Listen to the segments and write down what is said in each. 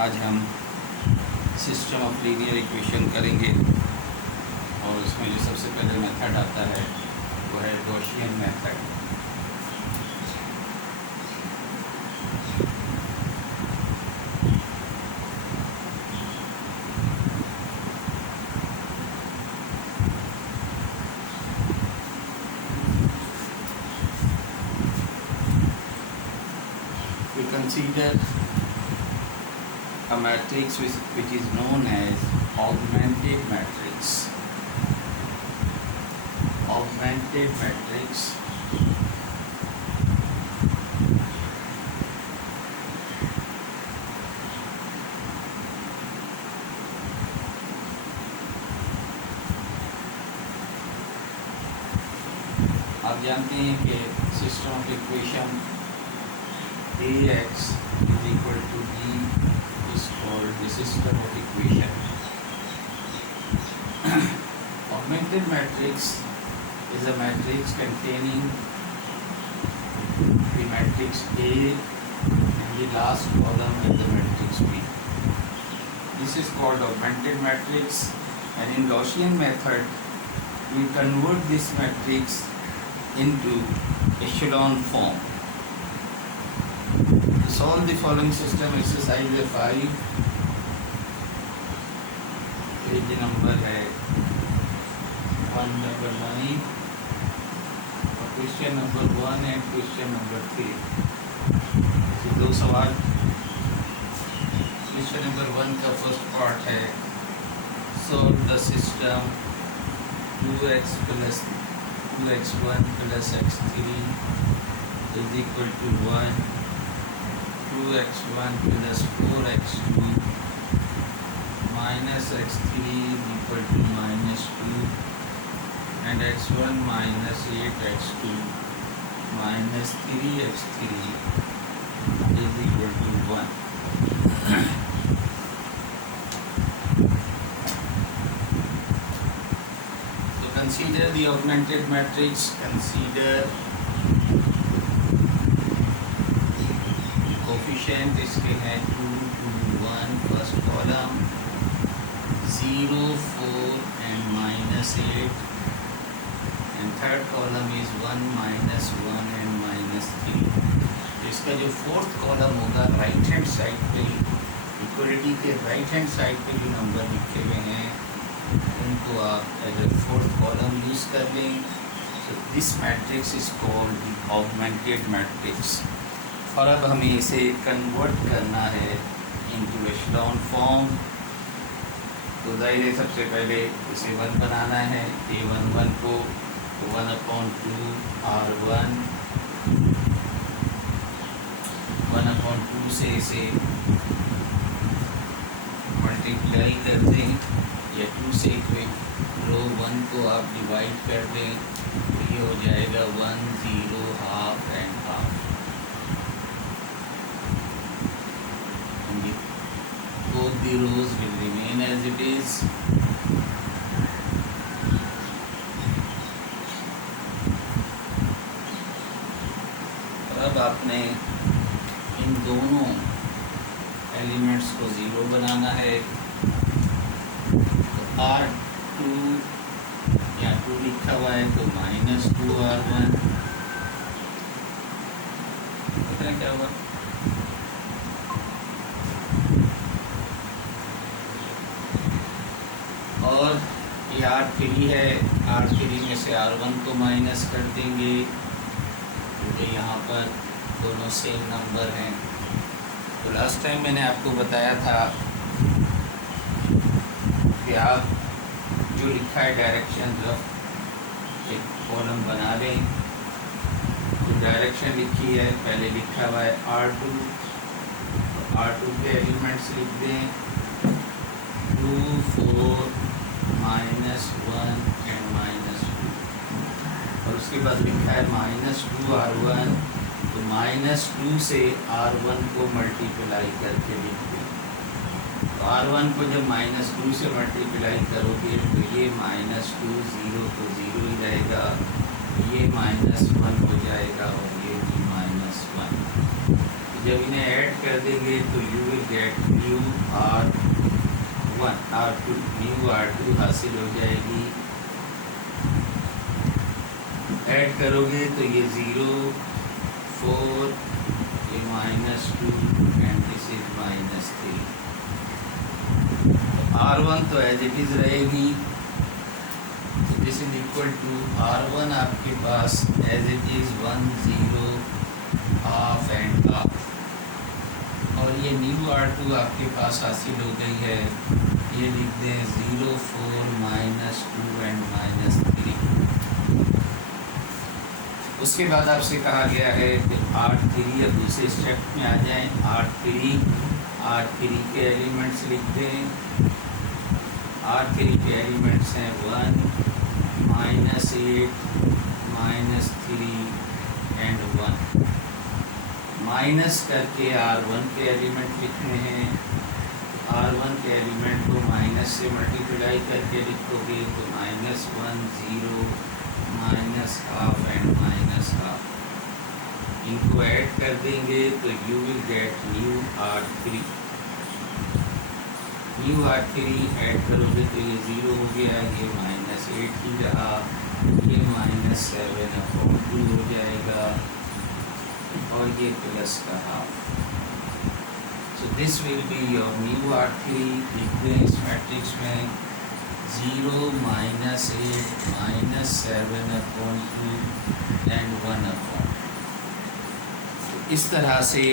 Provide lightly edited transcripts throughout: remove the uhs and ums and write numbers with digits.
आज हम system of linear equation करेंगे और उसमें जो सबसे पहले मेथड आता है वो है Gaussian method. We consider a matrix which is known as augmented matrix. Augmented matrix आप जानते हैं कि system of equation AX is equal to B is called the system of equation. Augmented matrix is a matrix containing the matrix A and the last column in the matrix B. This is called augmented matrix, and in Gaussian method we convert this matrix into echelon form. To solve the following system, exercise 5, page number है 199 और question number 1 and question number 3। तो दो सवाल। Question number 1 का first part है solve the system 2x plus 2x1 plus x3 is equal to 1, 2x1 plus 4x2 minus x3 is equal to minus 2, and x1 minus 8x2 minus 3x3 is equal to 1. So consider the augmented matrix, consider coefficient इसके हैं 2, 2, 1 first column, 0, 4 and minus 8, and third column is 1, minus 1 and minus 3। इसका जो fourth column होगा right hand side पे, equality के right hand side पे जो number लिखे हुए हैं उनको आप as a fourth column use कर लें। So this matrix is called the augmented matrix. और अब हमें इसे कन्वर्ट करना है इनटू एशेलॉन फॉर्म। तो ज़ाहिर है सबसे पहले इसे 1 बनाना है, A11 को 1/2 R1, 1/2 से इसे मल्टीप्लाई कर दें या 2 से रो 1 को आप डिवाइड कर दें तो ये हो जाएगा 1, 0, half and half. Both the rows will remain as it is. अब आपने इन दोनों एलिमेंट्स को 0 बनाना है। तो R2 या 2 लिखा हुआ है तो -2 R1, पता है क्या हुआ? और ये R3 है, R3 में से R1 को माइनस कर देंगे क्योंकि यहाँ पर दोनों सेम नंबर हैं। तो लास्ट टाइम मैंने आपको बताया था कि आप जो लिखा है डायरेक्शन रफ एक कॉलम बना लें। तो डायरेक्शन लिखी है, पहले लिखा हुआ है R2, तो R2 के एलिमेंट्स लिख दें 2, 4, -1 एंड -2, और उसके बाद लिखा है -2 R1, तो -2 से R1 को मल्टीप्लाई करके लिख दें। तो R1 को जब -2 से मल्टीप्लाई करोगे तो ये -2 0 तो 0 ही रहेगा, ये -1 हो जाएगा और ये भी -1। जब इन्हें ऐड कर देंगे तो you will get new R1 R2 new R2 हासिल हो जाएगी। ऐड करोगे तो ये 0 4 ये -2 एंड दिस इज -3। R1 तो एज इट इज़ रहेगी, this is equal to R1 आपके पास as it is 1 0 half and half, और ये न्यू R2 आपके पास हासिल हो गई है। ये लिख दें 0 4 -2 एंड -3। उसके बाद आपसे कहा गया है कि R3 अब दूसरे स्टेप में आ जाएं। R3 के एलिमेंट्स लिख दें। R3 के एलिमेंट्स हैं 1 -8 -3 एंड 1। माइनस करके R1 के एलिमेंट लिखने हैं। R1 के एलिमेंट को माइनस से मल्टीप्लाई करके लिखोगे तो -1 0 -हाफ एंड -हाफ। इनको ऐड कर देंगे तो you will get new R3। New R3 add करोगे तो ये 0 हो गया, ये -8 ही रहा, ये -7/2 हो जाएगा और ये प्लस का half. So this will be your new R3। लिख दें इस मैट्रिक्स में 0 -8 -7/2 एंड 1/। तो इस तरह से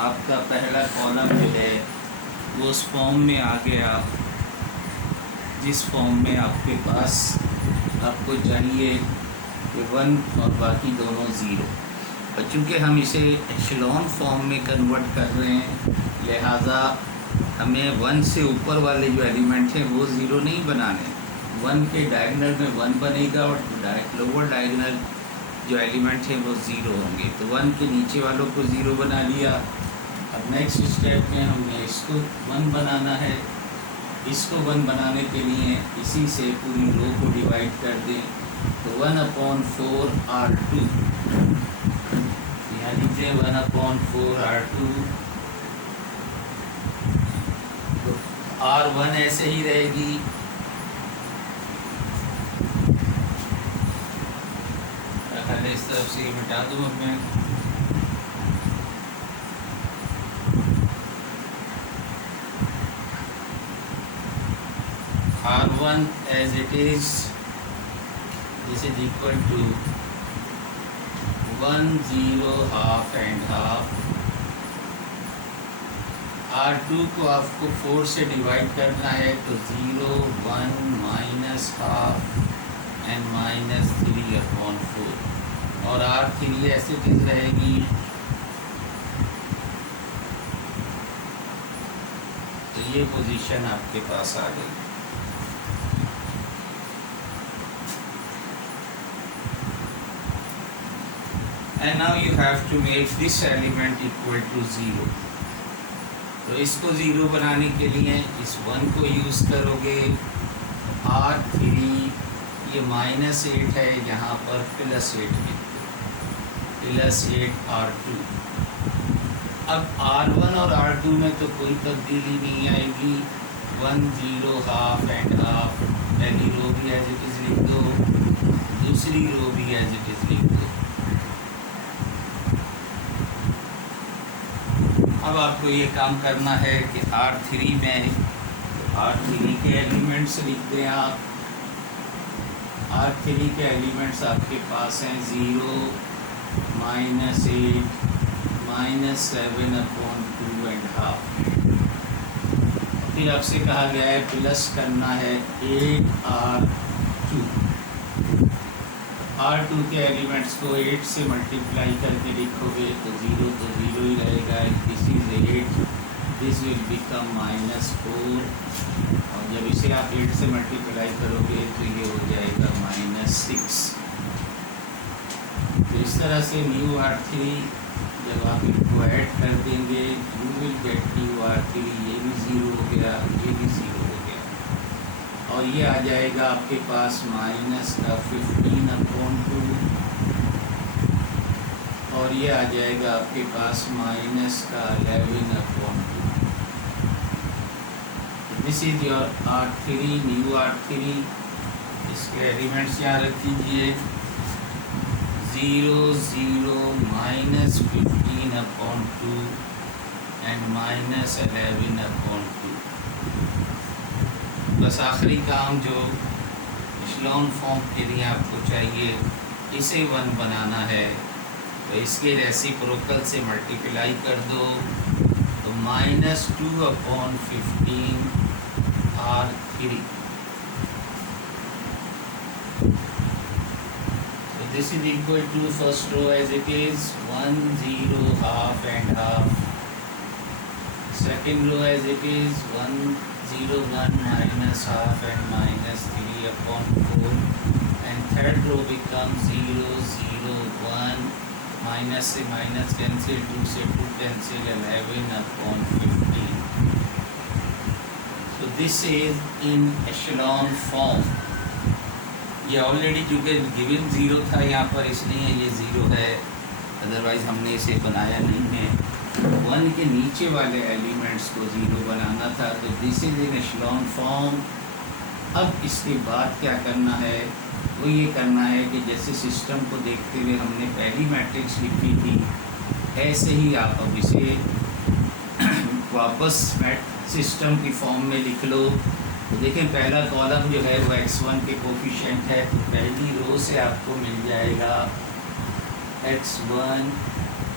आपका पहला कॉलम जो है वो उस फॉर्म में आ गया जिस फॉर्म में आपके पास आपको चाहिए कि 1 और बाकी दोनों 0। और चूँकि हम इसे एशेलॉन फॉर्म में कन्वर्ट कर रहे हैं, लिहाजा हमें 1 से ऊपर वाले जो एलिमेंट हैं वो 0 नहीं बनाने। 1 के डायगोनल में 1 बनेगा और लोअर डायगोनल जो एलिमेंट हैं वो 0 होंगे। तो 1 के नीचे वालों को 0 बना लिया। अब नेक्स्ट स्टेप में हमने इसको 1 बनाना है। इसको 1 बनाने के लिए इसी से पूरी रो को डिवाइड कर दें तो 1/4 R2, यहाँ नीचे 1/4 R2। तो R1 ऐसे ही रहेगी, पहले इस तरफ से मिटा दूँ अब मैं। R1 as it is, this is equal to 1 0 half and half. R2 को आपको 4 से डिवाइड करना है तो 0 1 -हाफ एंड -3/4, और R3 ऐसे चीज रहेगी। तो ये पोजीशन आपके पास आ गई। And now you have to make this element equal to 0। तो इसको 0 बनाने के लिए इस 1 को यूज़ करोगे। R3 ये -8 है, यहाँ पर +8 है, +8 R2। अब R1 और R2 में तो कोई तब्दीली नहीं आएगी। 1 0 हाफ एंड हाफ, पहली रो भी एज इट इज़ लिख दो, दूसरी रो भी एज इट इज़ लिख दो। अब आपको ये काम करना है कि R3 में R3 के एलिमेंट्स लिख दें आप। R3 के एलिमेंट्स आपके पास हैं 0 -8 -7/2 एंड हाफ। फिर आपसे कहा गया है प्लस करना है 8R2। R2 के एलिमेंट्स को 8 से मल्टीप्लाई करके लिखोगे तो 0 ही रहेगा। This is 8, this will become -4, और जब इसे आप 8 से मल्टीप्लाई करोगे तो ये हो जाएगा -6। तो इस तरह से न्यू R3 जब आप इनको ऐड कर देंगे you will get new R3। ये भी 0 हो गया, ये भी 0 हो गया, और ये आ जाएगा आपके पास -15/2, और ये आ जाएगा आपके पास माइनस का 11/2। This is your R3, new R3। इसके एलिमेंट्स यहाँ रख दीजिए, 0 0 -15/2 एंड -11/2। बस आखिरी काम जो इशलॉन फॉर्म के लिए आपको चाहिए, इसे 1 बनाना है, तो इसके रेसिप्रोकल से मल्टीप्लाई कर दो, तो -2/15 R3। So this is equal to first row as it is 1 0 half and half. Second row as it is 1 0 1 minus half and -3/4, and third row becomes 0 0 1 minus से माइनस कैंसिल, 2 से 2 cancel, 11/15। So this is in echelon form। ये already चूँकि given 0 था यहाँ पर, इसलिए ये 0 है, अदरवाइज़ हमने इसे बनाया नहीं है। 1 के नीचे वाले एलिमेंट्स को 0 बनाना था, तो this is in echelon form. अब इसके बाद क्या करना है, वो ये करना है कि जैसे सिस्टम को देखते हुए हमने पहली मैट्रिक्स लिखी थी, ऐसे ही आप अब इसे वापस सिस्टम की फॉर्म में लिख लो। तो देखें, पहला कॉलम जो है वो x1 के कोफिशिएंट है, तो पहली रो से आपको मिल जाएगा x1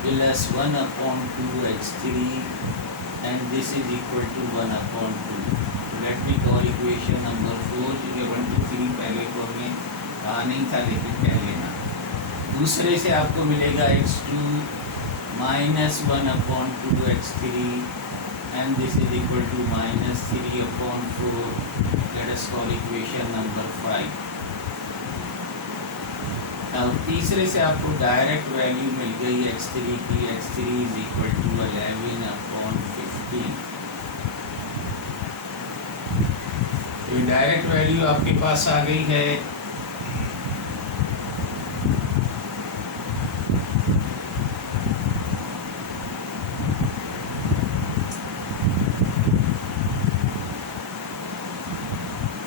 + 1/2 x3 and this is equal to 1/2। Let me call equation number 4, क्योंकि 1 2 3 पहले को हमें कहा नहीं था, लेकिन कह लेना। दूसरे से आपको मिलेगा x2 - 1/2 x3 and this is equal to -3/4। let us call equation number 5। now तीसरे से आपको डायरेक्ट वैल्यू मिल गई x3 की, x3 is equal to 11/15। तो डायरेक्ट वैल्यू आपके पास आ गई है।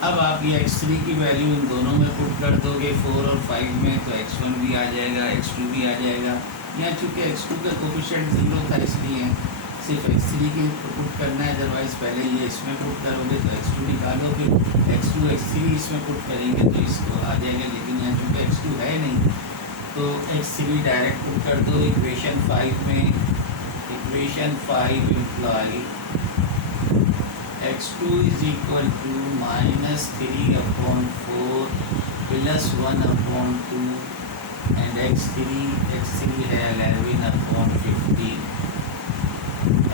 अब आप ये x3 की वैल्यू इन दोनों में पुट कर दोगे, 4 और 5 में, तो x1 भी आ जाएगा, x2 भी आ जाएगा। यहाँ चूँकि x2 का कोफिशिएंट 0 था, इसलिए सिर्फ x3 की पुट करना है, अदरवाइज़ पहले ये इसमें पुट करोगे तो x2 निकालो, फिर x2 x3 इसमें पुट करेंगे तो इसको आ जाएगा। लेकिन यहाँ चूँकि x2 है नहीं, तो x3 डायरेक्ट पुट कर दो इक्वेशन 5 में। Equation 5 imply x2 is equal to -3/4 + 1/2 and x3 है 11/15।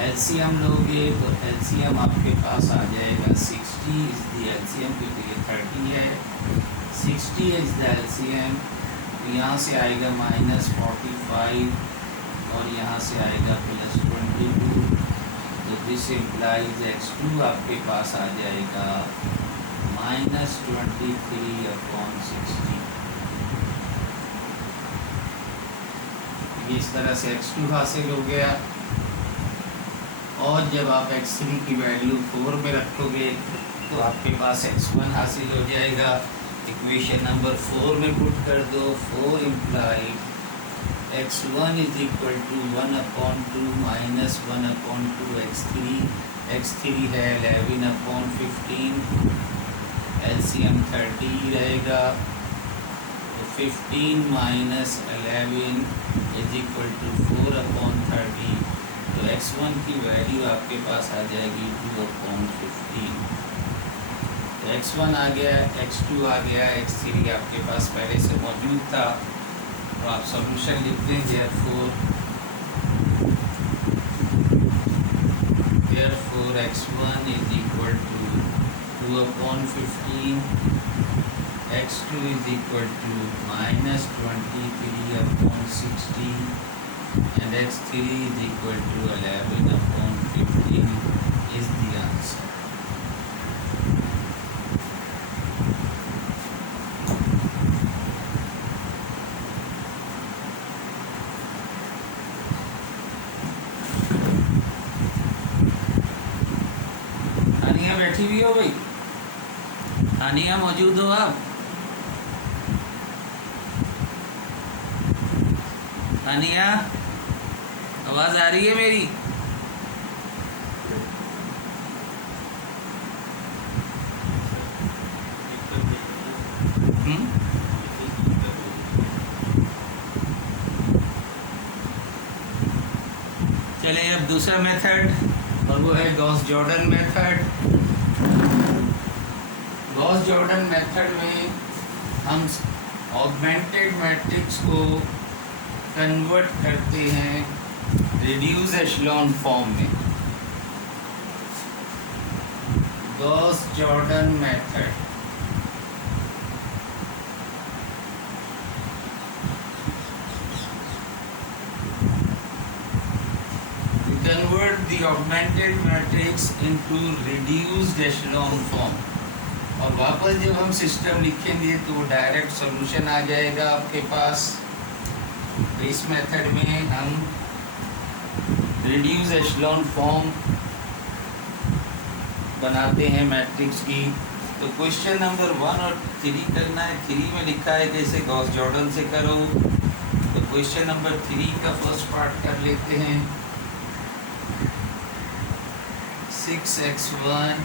LCM लोगे तो LCM आपके पास आ जाएगा 60 is the LCM, क्योंकि ये 30 है, 60 is the LCM। तो यहाँ से आएगा -45 और यहाँ से आएगा +22। तो दिस इम्प्लाइज x2 आपके पास आ जाएगा -23/60। इस तरह से x2 हासिल हो गया। और जब आप x3 की वैल्यू 4 में रखोगे तो आपके पास x1 हासिल हो जाएगा। इक्वेशन नंबर 4 में पुट कर दो। 4 imply x1 is equal to 1/2 minus 1/2 x3। x3 है 11/15, LCM 30 रहेगा, तो 15 minus 11 is equal to 4/30। तो x1 की वैल्यू आपके पास आ जाएगी 2/15। तो x1 आ गया, x2 आ गया, x3 आपके पास पहले से मौजूद था। तो आप सॉल्यूशन लिखते हैं, therefore x1 is equal to 2/15, x2 is equal to -23/60 and x3 is equal to 11/15 is the answer। बैठी हुई हो भाई? आनिया मौजूद हो आप? आनिया, आवाज आ रही है मेरी? चलिए अब दूसरा मेथड, और वो है Gauss Jordan method. Gauss Jordan method में हम ऑगमेंटेड मैट्रिक्स को कन्वर्ट करते हैं रिड्यूस एशेलॉन फॉर्म में। Gauss Jordan method convert the augmented matrix into reduced echelon form। और वापस जब हम सिस्टम लिखेंगे तो वो डायरेक्ट सॉल्यूशन आ जाएगा आपके पास। तो इस मेथड में हम रिड्यूस एशेलॉन फॉर्म बनाते हैं मैट्रिक्स की। तो क्वेश्चन नंबर 1 और 3 करना है। 3 में लिखा है कैसे गॉस जॉर्डन से करो। तो क्वेश्चन नंबर 3 का फर्स्ट पार्ट कर लेते हैं। 6x1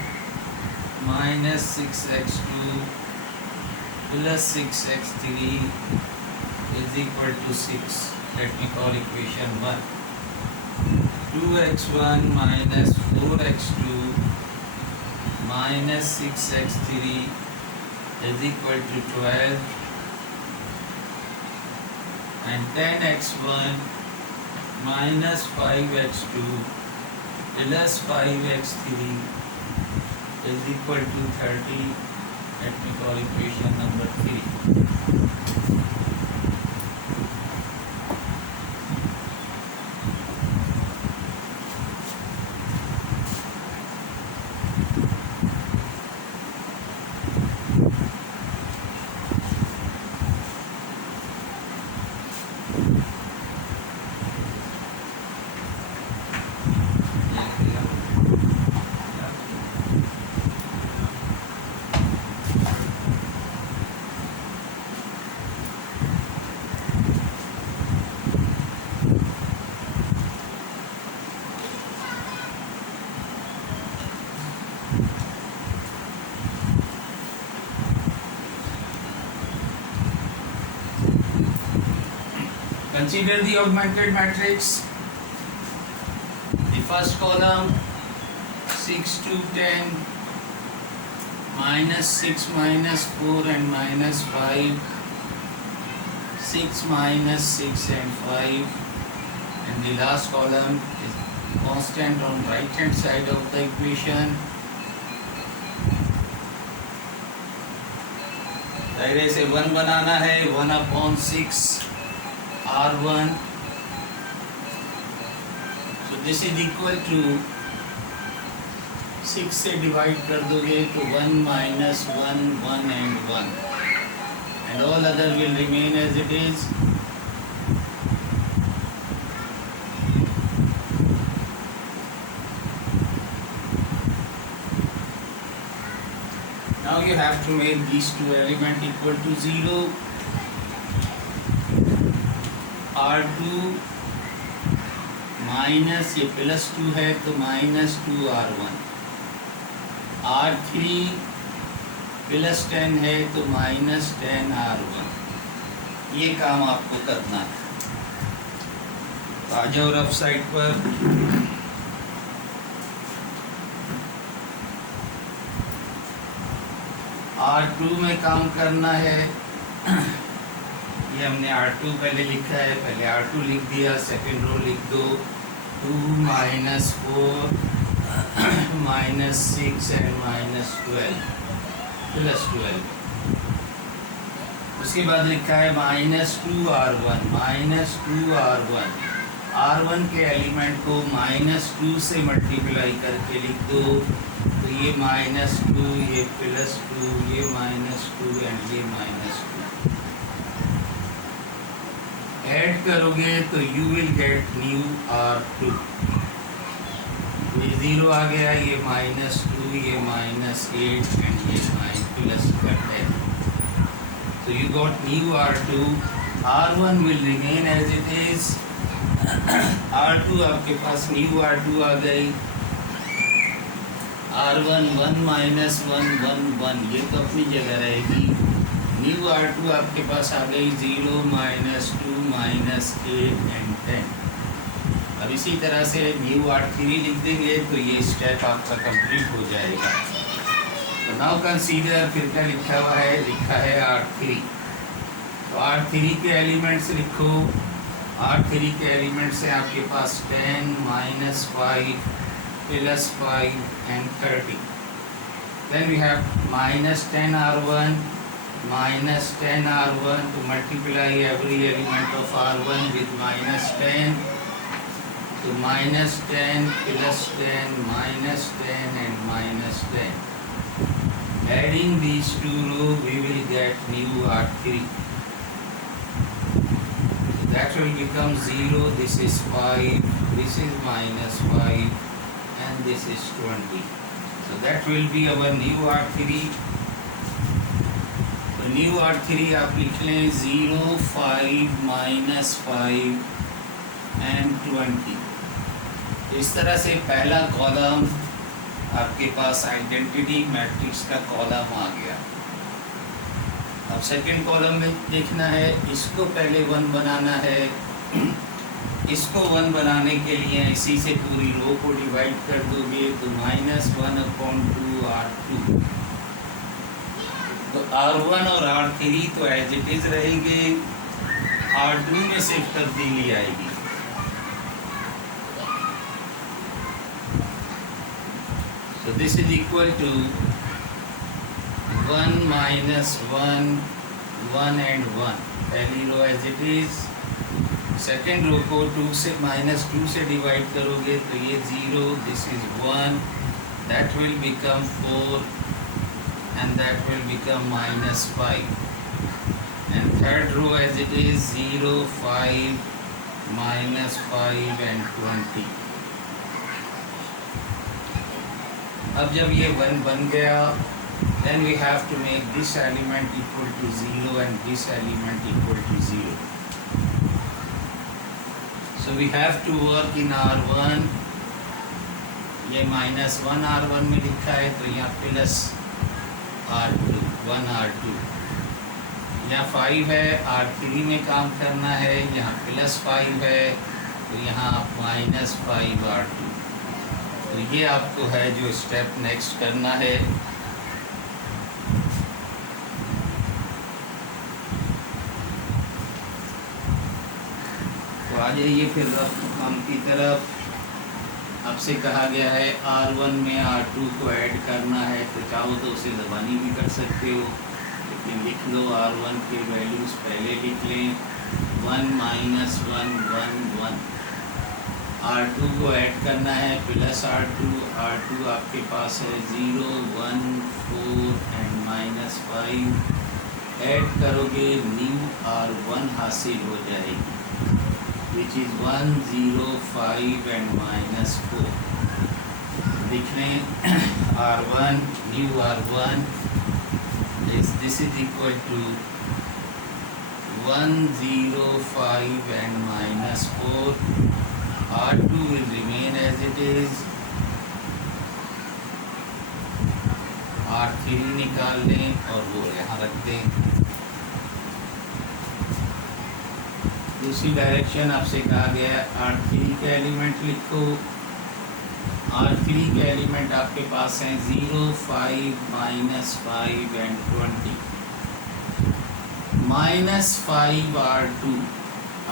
minus 6x2 plus 6x3 is equal to 6. Let me call equation 1. 2x1 minus 4x2 minus 6x3 is equal to 12, and 10x1 minus 5x2 plus 5x3 is equal to 30. Let me call equation number 3. Consider the augmented matrix. The first column 6 to 10 minus 6 minus 4 and minus 5, 6 minus 6 and 5, and the last column is constant on right hand side of the equation. दायरे से 1 बनाना है। 1/6 R1, so this is equal to 6 से divide कर दोगे तो 1 minus 1 1 and 1, and all other will remain as it is. Now you have to make these two elements equal to 0. R2 minus, ये plus 2 है तो माइनस 2 R1, R3 प्लस 10 है तो minus 10 R1। ये काम आपको करना है। आ जाओ रफ साइड पर। R2 में काम करना है। ये हमने R2 पहले लिखा है, पहले R2 लिख दिया। सेकेंड रो लिख दो 2 minus 4 minus 6 and minus 12 plus 12। उसके बाद लिखा है minus 2 R1 minus 2 R1। R1 के एलिमेंट को minus 2 से मल्टीप्लाई करके लिख दो। तो ये minus 2, ये plus 2, ये minus 2 and ये minus 2। ऐड करोगे तो you will get new R2 is 0 आ गया, ये -2, ये -8 एंड ये +10. So you got new R2. R1 will remain as it is. R2 आपके पास new R2 आ गई. R1 1 - 1 1 1, ये तो अपनी जगह रहेगी. न्यू R2 आपके पास आ गई 0 -2 -8 एंड 10. अब इसी तरह से न्यू R3 लिख देंगे तो ये स्टेप आपका कंप्लीट हो जाएगा. तो नाउ कंसीडर, फिर क्या लिखा हुआ है, लिखा है R3. तो R3 के एलिमेंट्स लिखो. R3 के एलिमेंट्स हैं आपके पास 10 -5 +5 and 30. Then we have -10 R1 -10 R1 to multiply every element of R1 with -10. So -10 +10 -10 and -10. Adding these two rows, we will get new R3. So that will become 0. This is 5. This is -5. And this is 20. So that will be our new R3. तो new R3 आप लिख लें 0 5 -5 and 20. इस तरह से पहला column आपके पास identity matrix का कॉलम आ गया. अब सेकंड कॉलम में देखना है, इसको पहले 1 बनाना है. इसको 1 बनाने के लिए इसी से पूरी रो को डिवाइड कर दोगे तो -1/2 R2. तो R1 और R3 तो एज इट इज रहेंगे. R2 में सिर्फ तब्दीली आएगी. So this is equal to 1 - 1 1 and 1. पहली row as it is. Second row को 2 से -2 से डिवाइड करोगे तो ये 0, this is 1, that will become 4 and that will become -5. And third row as it is 0 5 -5 and 20. अब जब ये 1 बन गया, then we have to make this element equal to 0 and this element equal to 0. So we have to work in R1. ये -1 R1 में लिखा है तो यहाँ प्लस R2 1 R2. यहाँ 5 है, R3 में काम करना है. यहाँ +5 है तो यहाँ -5 R2. तो ये आपको है जो स्टेप नेक्स्ट करना है. तो आ जाइए फिर काम की तरफ. आपसे कहा गया है R1 में R2 को ऐड करना है, तो चाहो तो उसे ज़बानी भी कर सकते हो, लेकिन लिख लो R1 के वैल्यूज़ पहले लिख लें. 1 - 1 1 1. R2 को ऐड करना है +R2. R2 आपके पास है 0 1 4 and -5. ऐड करोगे न्यू R1 हासिल हो जाएगी, which is 1 0 5 and -4. लिख लें R1 new R1 this is equal to 1 0 5 and -4. R2 will remain as it is. R3 निकाल लें और वो यहाँ रख दें. दूसरी डायरेक्शन आपसे कहा गया R3 के एलिमेंट लिखो. R3 के एलिमेंट आपके पास हैं 0 5 -5 and 20. -5 R2.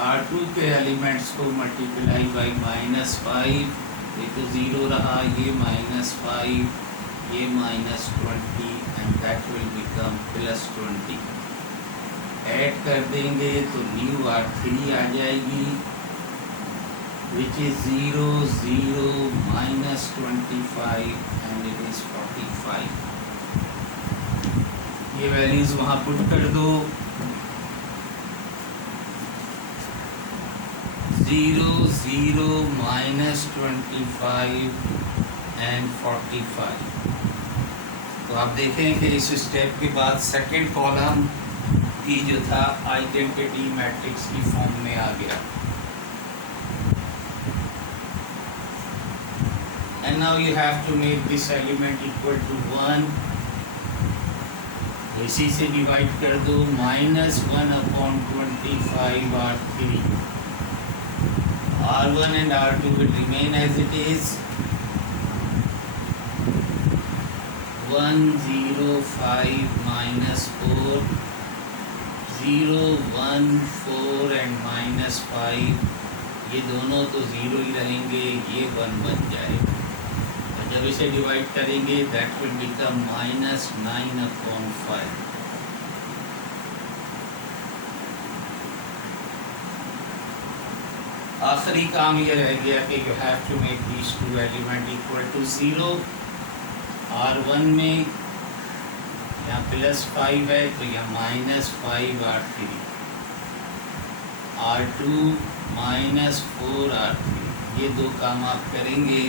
R2 के एलिमेंट्स को मल्टीप्लाई बाई -5. ये तो 0 रहा, ये -5, ये -20 and that will become +20. Add कर देंगे तो न्यू R3 आ जाएगी, which is 0 0 -25 and it is 45. ये वैल्यूज वहाँ पुट कर दो. 0 0 -25 एंड 45। तो आप देखें कि इस स्टेप के बाद सेकंड कॉलम की जो था आइडेंटिटी मैट्रिक्स की फॉर्म में आ गया। And now you have to make this element equal to 1। इसी से डिवाइड कर दो, -1/25 R3। R1 and R2 will remain as it is, 105 minus 4, 0, 1, 4 and -5, ये दोनों तो ज़ीरो ही रहेंगे, ये 1 बन जाएगा। और जब इसे डिवाइड करेंगे दैट विल बिकम -9/5। आखिरी काम ये रह गया कि you have to make these two element equal to 0। R1 में यहाँ +5 है तो यहाँ -5 R3, R2 -4 R3। ये दो काम आप करेंगे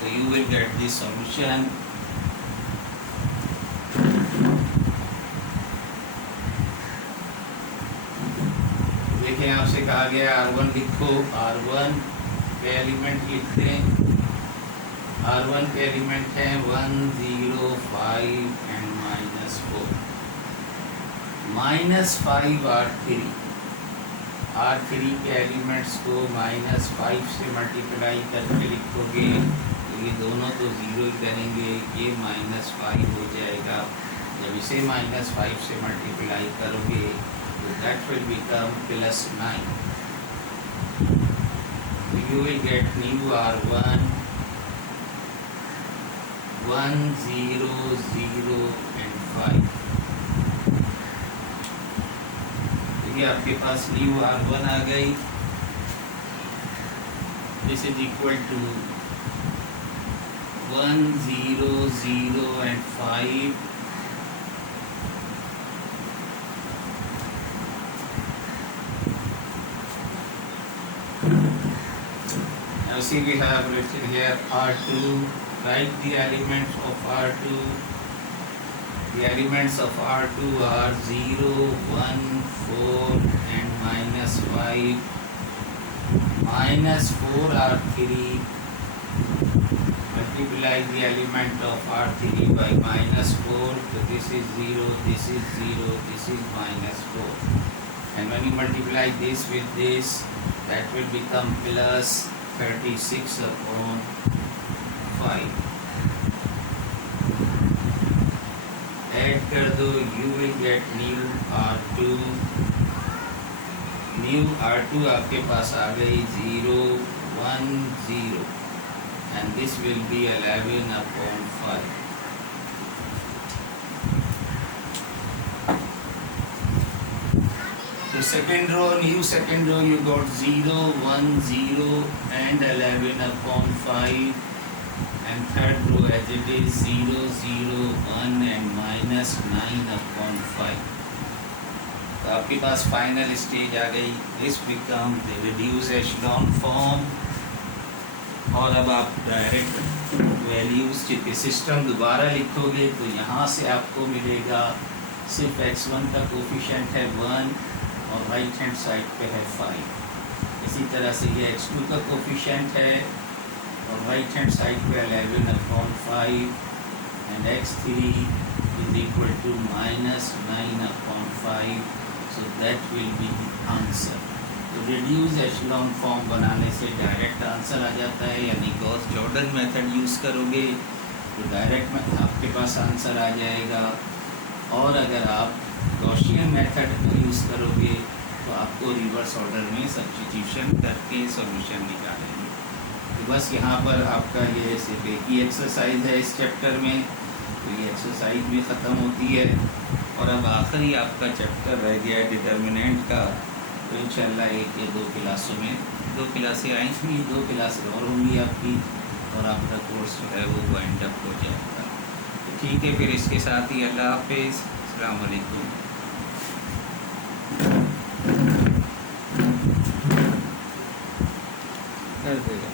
तो you will get this solution. देखिए आपसे कहा गया R1 लिखो, R1 के एलिमेंट लिखते हैं। R1 के एलिमेंट हैं 1, 0, 5 एंड -4। -5 R3, R3 के एलिमेंट्स को -5 से मल्टीप्लाई करके लिखोगे तो ये दोनों तो ज़ीरो ही रहेंगे, ये -5 हो जाएगा। जब इसे -5 से मल्टीप्लाई करोगे तो that will become +9। You will get new R1 1, 0, 0 and 5। देखिए आपके पास न्यू R1 आ गई। This is equal to 1, 0, 0 and 5। Now see we have written here R2. Write the elements of R2. The elements of R2 are 0, 1, 4 and -5. -4 R3. Multiply the element of R3 by -4. So this is 0, this is 0, this is -4. And when you multiply this with this, that will become +36/5। Add कर दो, you will get new R2। New R2 आपके पास आ गई 0, 1, 0 and this will be 11/5। So second row, new second row, you got 0, 1, 0 and 11/5, and third row as it is 0, 0, 1 and -9/5। तो आपके पास final stage आ गई। This become the reduce echelon form. और अब आप direct values के सिस्टम दोबारा लिखोगे तो यहाँ से आपको मिलेगा सिर्फ x1 का कोफिशिएंट है 1 और राइट हैंड साइड पे है 5। इसी तरह से ये x2 का कोफिशिएंट है और राइट हैंड साइड पे 11/5 and x3 is equal to -9/5। So that will be the answer. तो रिड्यूस एशेलॉन फॉर्म बनाने से डायरेक्ट आंसर आ जाता है, यानी गॉस जॉर्डन मेथड यूज़ करोगे तो डायरेक्ट में आपके पास आंसर आ जाएगा। और अगर आप गॉसियन मेथड यूज़ करोगे तो आपको रिवर्स ऑर्डर में सब्स्टिट्यूशन करके सॉल्यूशन निकालेंगे। तो बस यहाँ पर आपका ये सिर्फ एक ही एक्सरसाइज है इस चैप्टर में, तो ये एक्सरसाइज भी ख़त्म होती है। और अब आखिरी आपका चैप्टर रह गया है डिटर्मिनेंट का। तो इंशाल्लाह एक या दो क्लासों में 2 क्लासें आएंगी, 2 क्लासें और होंगी आपकी और आपका कोर्स जो है वो वाइंड अप हो जाएगा। तो ठीक है, फिर इसके साथ ही अल्लाह हाफिज़, अस्सलाम वालेकुम। कर देगा।